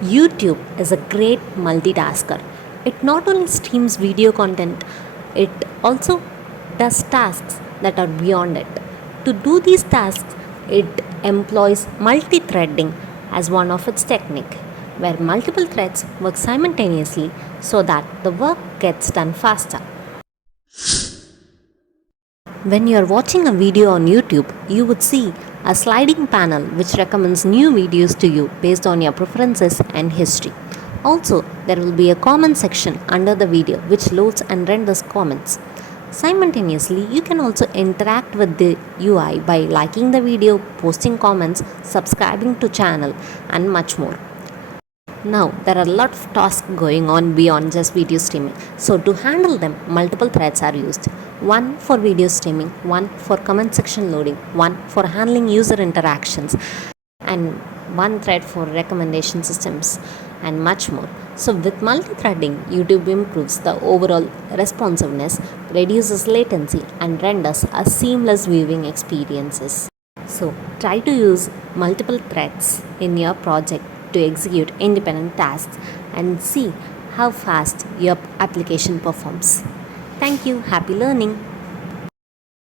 YouTube is a great multitasker. It not only streams video content, it also does tasks that are beyond it. To do these tasks, it employs multithreading as one of its technique, where multiple threads work simultaneously so that the work gets done faster. When you are watching a video on YouTube, you would see a sliding panel which recommends new videos to you based on your preferences and history. Also, there will be a comment section under the video which loads and renders comments. Simultaneously, you can also interact with the UI by liking the video, posting comments, subscribing to channel, and much more. Now, there are a lot of tasks going on beyond just video streaming. So, to handle them, multiple threads are used. One for video streaming, one for comment section loading, one for handling user interactions, and one thread for recommendation systems, and much more. So, with multi-threading, YouTube improves the overall responsiveness, reduces latency, and renders a seamless viewing experiences. So, try to use multiple threads in your project to execute independent tasks and see how fast your application performs. Thank you. Happy learning.